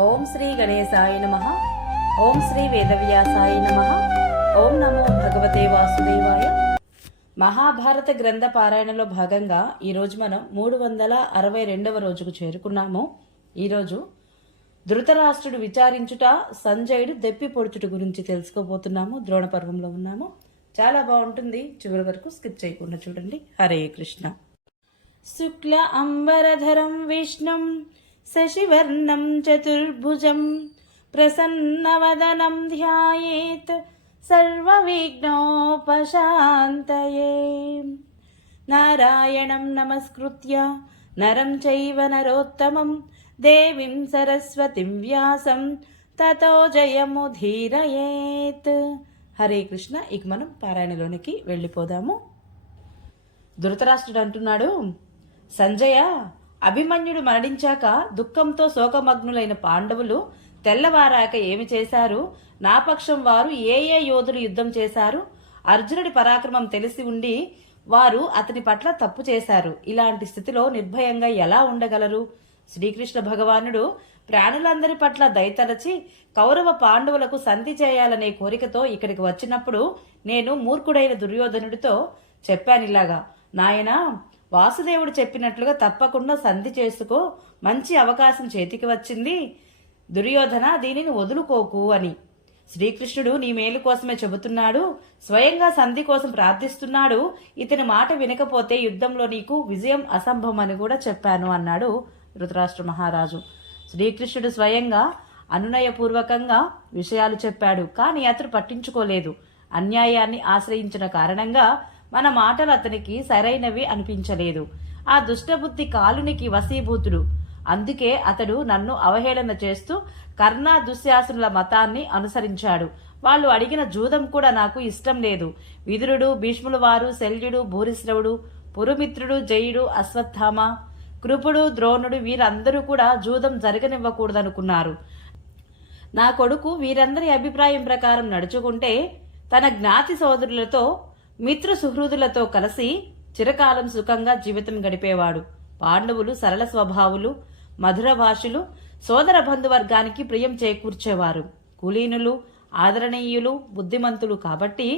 ఓం శ్రీ గణేశాయ నమః. ఓం శ్రీ వేదవ్యాసాయ నమః. ఓం నమో భగవతే వాసుదేవాయ. మహాభారత గ్రంథ పారాయణలో భాగంగా ఈరోజు మనం 362వ రోజుకు చేరుకున్నాము. ఈరోజు ధృతరాష్ట్రుడు విచారించుట, సంజయుడు దెప్పి పొడుచుట గురించి తెలుసుకోబోతున్నాము. ద్రోణ పర్వంలో ఉన్నాము. చాలా బాగుంటుంది, చివరి వరకు స్కిప్ చేయకుండా చూడండి. హరే కృష్ణ. శుక్ల అంబరధరం విష్ణుం శశివర్ణం చతుర్భుజం ప్రసన్నవదనం ధ్యాయేత్ సర్వవిఘ్నోపశాంతయే. నారాయణం నమస్కృత్య నరం చైవ నరోత్తమం దేవీం సరస్వతిం వ్యాసం తతో జయముధీరయేత్. హరే కృష్ణ. ఇక మనం పారాయణలోనికి వెళ్ళిపోదాము. ధృతరాష్ట్రుడు అంటున్నాడు, సంజయ, అభిమన్యుడు మరణించాక దుఃఖంతో శోకమగ్నులైన పాండవులు తెల్లవారాక ఏమి చేశారు? నా పక్షం వారు ఏ యోధులు యుద్ధం చేశారు? అర్జునుడి పరాక్రమం తెలిసి ఉండి వారు అతని పట్ల తప్పు చేశారు. ఇలాంటి స్థితిలో నిర్భయంగా ఎలా ఉండగలరు? శ్రీకృష్ణ భగవానుడు ప్రాణులందరి పట్ల దయతలచి కౌరవ పాండవులకు సంధి చేయాలనే కోరికతో ఇక్కడికి వచ్చినప్పుడు నేను మూర్ఖుడైన దుర్యోధనుడితో చెప్పానిలాగా, నాయనా, వాసుదేవుడు చెప్పినట్లుగా తప్పకుండా సంధి చేసుకో, మంచి అవకాశం చేతికి వచ్చింది, దుర్యోధన దీనిని వదులుకోకు అని. శ్రీకృష్ణుడు నీ మేలు కోసమే చెబుతున్నాడు, స్వయంగా సంధి కోసం ప్రార్థిస్తున్నాడు. ఇతని మాట వినకపోతే యుద్ధంలో నీకు విజయం అసంభవం అని కూడా చెప్పాను అన్నాడు ధృతరాష్ట్ర మహారాజు. శ్రీకృష్ణుడు స్వయంగా అనునయపూర్వకంగా విషయాలు చెప్పాడు, కానీ అతడు పట్టించుకోలేదు. అన్యాయాన్ని ఆశ్రయించిన కారణంగా మన మాటలు అతనికి సరైనవి అనిపించలేదు. ఆ దుష్టబుద్ధి కాలునికి వశీభూతుడు. అందుకే అతడు నన్ను అవహేళన చేస్తూ కర్ణ దుశ్శాసనుల మతాన్ని అనుసరించాడు. వాళ్ళు అడిగిన జూదం కూడా నాకు ఇష్టం లేదు. విదురుడు, భీష్ముల వారు, శల్యుడు, భూరిశ్రవుడు, పురుమిత్రుడు, జయుడు, అశ్వత్థామ, కృపుడు, ద్రోణుడు వీరందరూ కూడా జూదం జరగనివ్వకూడదనుకున్నారు. నా కొడుకు వీరందరి అభిప్రాయం ప్రకారం నడుచుకుంటే తన జ్ఞాతి సోదరులతో, మిత్ర సుహృదులతో కలిసి చిరకాలం సుఖంగా జీవితం గడిపేవాడు. పాండవులు సరళ స్వభావులు, మధుర భాషలు, సోదర బంధువర్గానికి ప్రియం చేకూర్చేవారు. కులీనులు, ఆదరణీయులు, బుద్ధిమంతులు కాబట్టి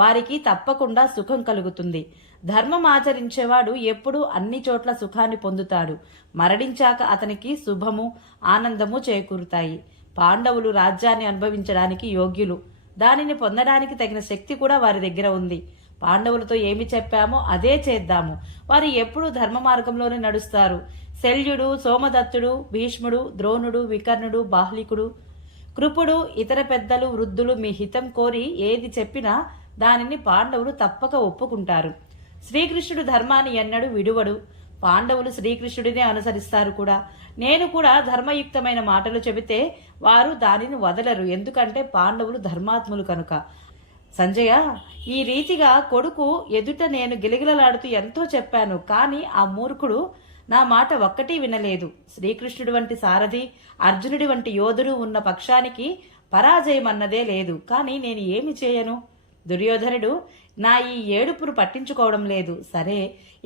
వారికి తప్పకుండా సుఖం కలుగుతుంది. ధర్మం ఆచరించేవాడు ఎప్పుడూ అన్ని చోట్ల సుఖాన్ని పొందుతాడు. మరణించాక అతనికి శుభము, ఆనందము చేకూరుతాయి. పాండవులు రాజ్యాన్ని అనుభవించడానికి యోగ్యులు. దానిని పొందడానికి తగిన శక్తి కూడా వారి దగ్గర ఉంది. పాండవులతో ఏమి చెప్పామో అదే చేద్దాము. వారు ఎప్పుడూ ధర్మ మార్గంలోనే నడుస్తారు. శల్యుడు, సోమదత్తుడు, భీష్ముడు, ద్రోణుడు, వికర్ణుడు, బాహ్లికుడు, కృపుడు, ఇతర పెద్దలు, వృద్ధులు మీ హితం కోరి ఏది చెప్పినా దానిని పాండవులు తప్పక ఒప్పుకుంటారు. శ్రీకృష్ణుడు ధర్మాన్ని ఎన్నడూ విడువడు. పాండవులు శ్రీకృష్ణుడినే అనుసరిస్తారు కూడా. నేను కూడా ధర్మయుక్తమైన మాటలు చెబితే వారు దానిని వదలరు, ఎందుకంటే పాండవులు ధర్మాత్ములు కనుక. సంజయ, ఈ రీతిగా కొడుకు ఎదుట నేను గిలగిలలాడుతూ ఎంతో చెప్పాను, కానీ ఆ మూర్ఖుడు నా మాట ఒక్కటీ వినలేదు. శ్రీకృష్ణుడి వంటి సారథి, అర్జునుడి వంటి యోధుడు ఉన్న పక్షానికి పరాజయం అన్నదే లేదు. కానీ నేను ఏమి చేయను? దుర్యోధనుడు నా ఈ ఏడుపును పట్టించుకోవడం లేదు. సరే,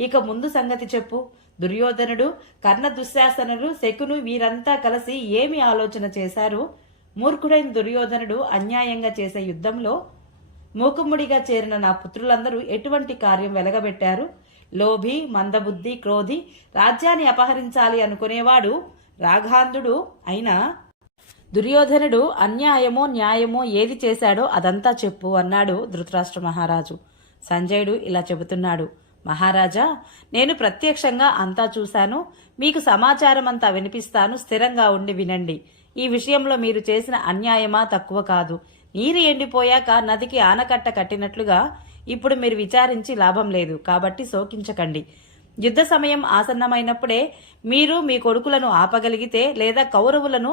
ఇక ముందు సంగతి చెప్పు. దుర్యోధనుడు, కర్ణ దుశ్శాసనులు, శకును వీరంతా కలిసి ఏమి ఆలోచన చేశారు? మూర్ఖుడైన దుర్యోధనుడు అన్యాయంగా చేసే యుద్ధంలో మూకుమ్ముడిగా చేరిన నా పుత్రులందరూ ఎటువంటి కార్యం వెలగబెట్టారు? లోభి, మందబుద్ధి, క్రోధి, రాజ్యాన్ని అపహరించాలి అనుకునేవాడు రాఘాంధుడు అయినా దుర్యోధనుడు అన్యాయమో న్యాయమో ఏది చేశాడో అదంతా చెప్పు అన్నాడు ధృతరాష్ట్ర మహారాజు. సంజయుడు ఇలా చెబుతున్నాడు, మహారాజా, నేను ప్రత్యక్షంగా అంతా చూశాను. మీకు సమాచారం అంతా వినిపిస్తాను, స్థిరంగా ఉండి వినండి. ఈ విషయంలో మీరు చేసిన అన్యాయమా తక్కువ కాదు. నీరు ఎండిపోయాక నదికి ఆనకట్ట కట్టినట్లుగా ఇప్పుడు మీరు విచారించి లాభం లేదు. కాబట్టి శోకించకండి. యుద్ధ సమయం ఆసన్నమైనప్పుడే మీరు మీ కొడుకులను ఆపగలిగితే, లేదా కౌరవులను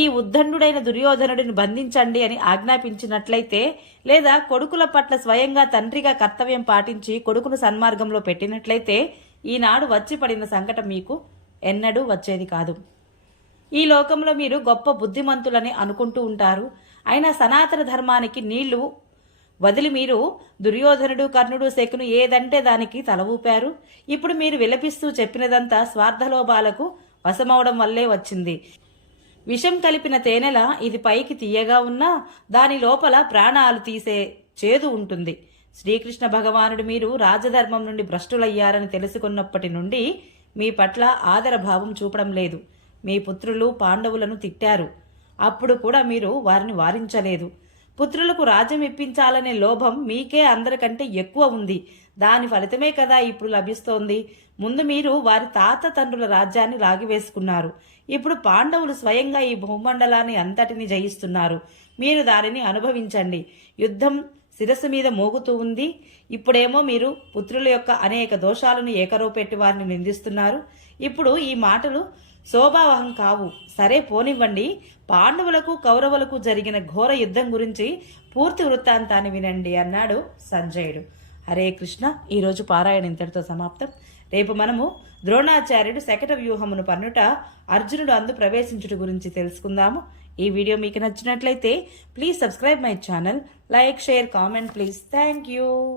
ఈ ఉద్దండుడైన దుర్యోధనుడిని బంధించండి అని ఆజ్ఞాపించినట్లయితే, లేదా కొడుకుల పట్ల స్వయంగా తండ్రిగా కర్తవ్యం పాటించి కొడుకును సన్మార్గంలో పెట్టినట్లయితే ఈనాడు వచ్చి పడిన సంకటం మీకు ఎన్నడూ వచ్చేది కాదు. ఈ లోకంలో మీరు గొప్ప బుద్ధిమంతులని అనుకుంటూ ఉంటారు. అయినా సనాతన ధర్మానికి నీళ్లు వదిలి మీరు దుర్యోధనుడు, కర్ణుడు, శకును ఏదంటే దానికి తల ఊపారు. ఇప్పుడు మీరు విలపిస్తూ చెప్పినదంతా స్వార్థలోభాలకు వశమవడం వల్లే వచ్చింది. విషం కలిపిన తేనెల ఇది పైకి తీయగా ఉన్నా దాని లోపల ప్రాణాలు తీసే చేదు ఉంటుంది. శ్రీకృష్ణ భగవానుడు మీరు రాజధర్మం నుండి భ్రష్టులయ్యారని తెలుసుకున్నప్పటి నుండి మీ పట్ల ఆదరభావం చూపడం లేదు. మీ పుత్రులు పాండవులను తిట్టారు. అప్పుడు కూడా మీరు వారిని వారించలేదు. పుత్రులకు రాజ్యం ఇప్పించాలనే లోభం మీకే అందరికంటే ఎక్కువ ఉంది. దాని ఫలితమే కదా ఇప్పుడు లభిస్తోంది. ముందు మీరు వారి తాత తండ్రుల రాజ్యాన్ని లాగివేసుకున్నారు. ఇప్పుడు పాండవులు స్వయంగా ఈ భూమండలాన్ని అంతటిని జయిస్తున్నారు. మీరు దానిని అనుభవించండి. యుద్ధం శిరస్సు మీద మోగుతూ ఉంది. ఇప్పుడేమో మీరు పుత్రుల యొక్క అనేక దోషాలను ఏకరోపెట్టి వారిని నిందిస్తున్నారు. ఇప్పుడు ఈ మాటలు శోభావహం కావు. సరే పోనివ్వండి. పాండవులకు కౌరవులకు జరిగిన ఘోర యుద్ధం గురించి పూర్తి వృత్తాంతాన్ని వినండి అన్నాడు సంజయుడు. హరే కృష్ణ. ఈరోజు పారాయణ ఇంతటితో సమాప్తం. రేపు మనము ద్రోణాచార్యుడు శకట వ్యూహమును పన్నుట, అర్జునుడు అందు ప్రవేశించుట గురించి తెలుసుకుందాము. ఈ వీడియో మీకు నచ్చినట్లయితే please subscribe my channel, like, share, comment please. Thank you.